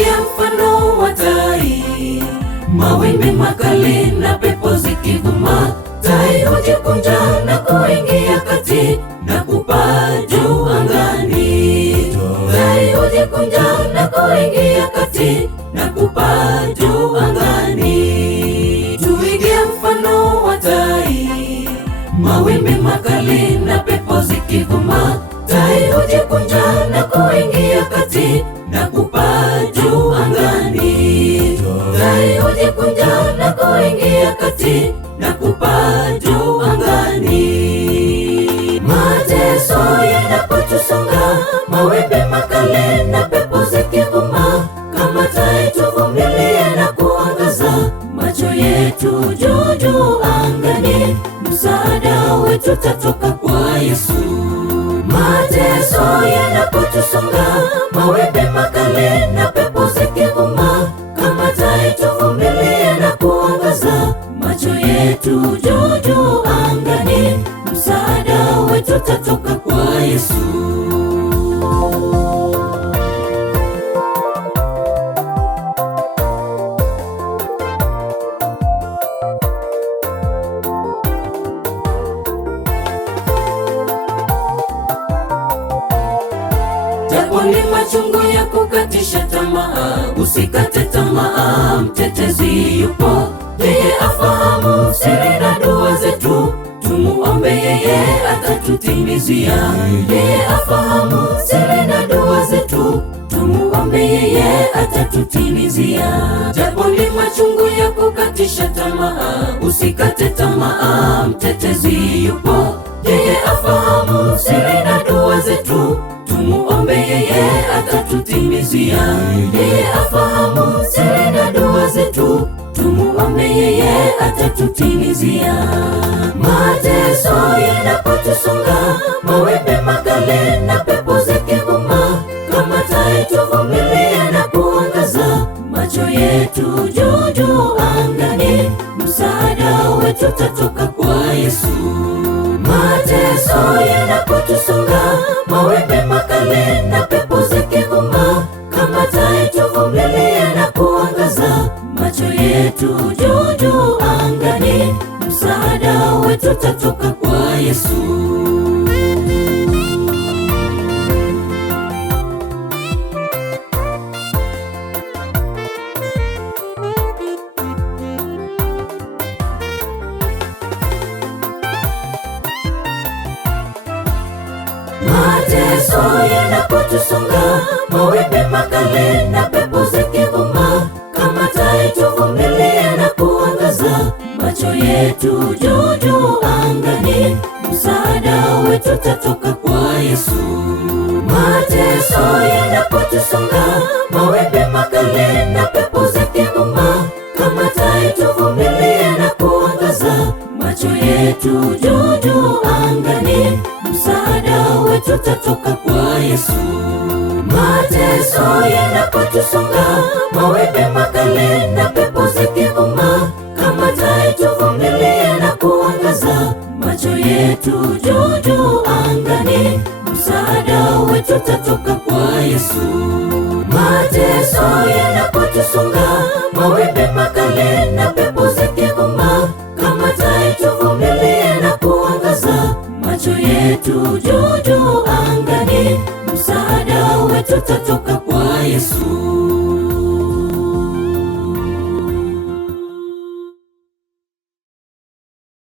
Tuige mfano wa tai, mawimbi makali na pepo zikivuma. Tai hujikunja na kuingia kati na kupaa juu angani. Tai hujikunja na kuingia kati na kupaa juu angani. Tuige mfano wa tai, mawimbi makali na pepo zikivuma. Tai hujikunja na kuingia kati na kupaa juu angani. Tai hujikunja na kuingia kati na kupaa juu angani. Mateso yanapotusonga, mawimbi makali na pepo zikivuma, kama tai tuvumilie na kuangaza macho yetu juu juu angani. Msaada wetu utatoka kwa Yesu. Mateso yanapotusonga, mawimbi makali na pepo zikivuma, kama tai tuvumilie na kuangaza macho yetu juu juu angani. Msaada wetu utatoka kwa Yesu. Japo ni machungu ya kukatisha tamaa, usikate tamaa, mtetezi yupo. Yeye afahamu siri na dua zetu, tumuombe yeye atatutimizia. Yeye afahamu siri na dua zetu, tumuombe yeye atatutimizia. Japo ni machungu ya kukatisha tamaa, usikate tamaa, mtetezi yupo. Yeye afahamu siri na dua zetu, tumuombe yeye atatutimizia. Yeye afahamu siri na dua zetu, tumuombe yeye atatutimizia. Mateso yanapotusonga, mawimbi makali na pepo zikivuma, kama tai tuvumilie na kuangaza macho yetu juu juu angani. Msaada wetu utatoka kwa Yesu. Mateso yanapotusonga, mawimbi makali na pepo zikivuma, kama tai tuvumilie na kuangaza macho yetu juu juu angani. Msaada wetu utatoka kwa Yesu. Mateso yanapotusonga, mawimbi makali na pepo zikivuma, kama tai tuvumilie na kuangaza macho yetu juu juu angani. Msaada wetu utatoka kwa Yesu. Mateso yanapotusonga, mawimbi makali na pepo zikivuma, kama tai tuvumilie na kuangaza macho yetu juu juu angani. Msaada wetu utatoka kwa Yesu. Mateso yanapotusonga, mawimbi makali na pepo zikivuma, kama tai tuvumilie na kuangaza macho yetu juu juu angani. Msaada wetu utatoka kwa Yesu. Mateso yanapotusonga, mawimbi makali na pepo zikivuma, kama tai tuvumilie na kuangaza macho yetu juu juu angani. Msaada wetu utatoka kwa Yesu.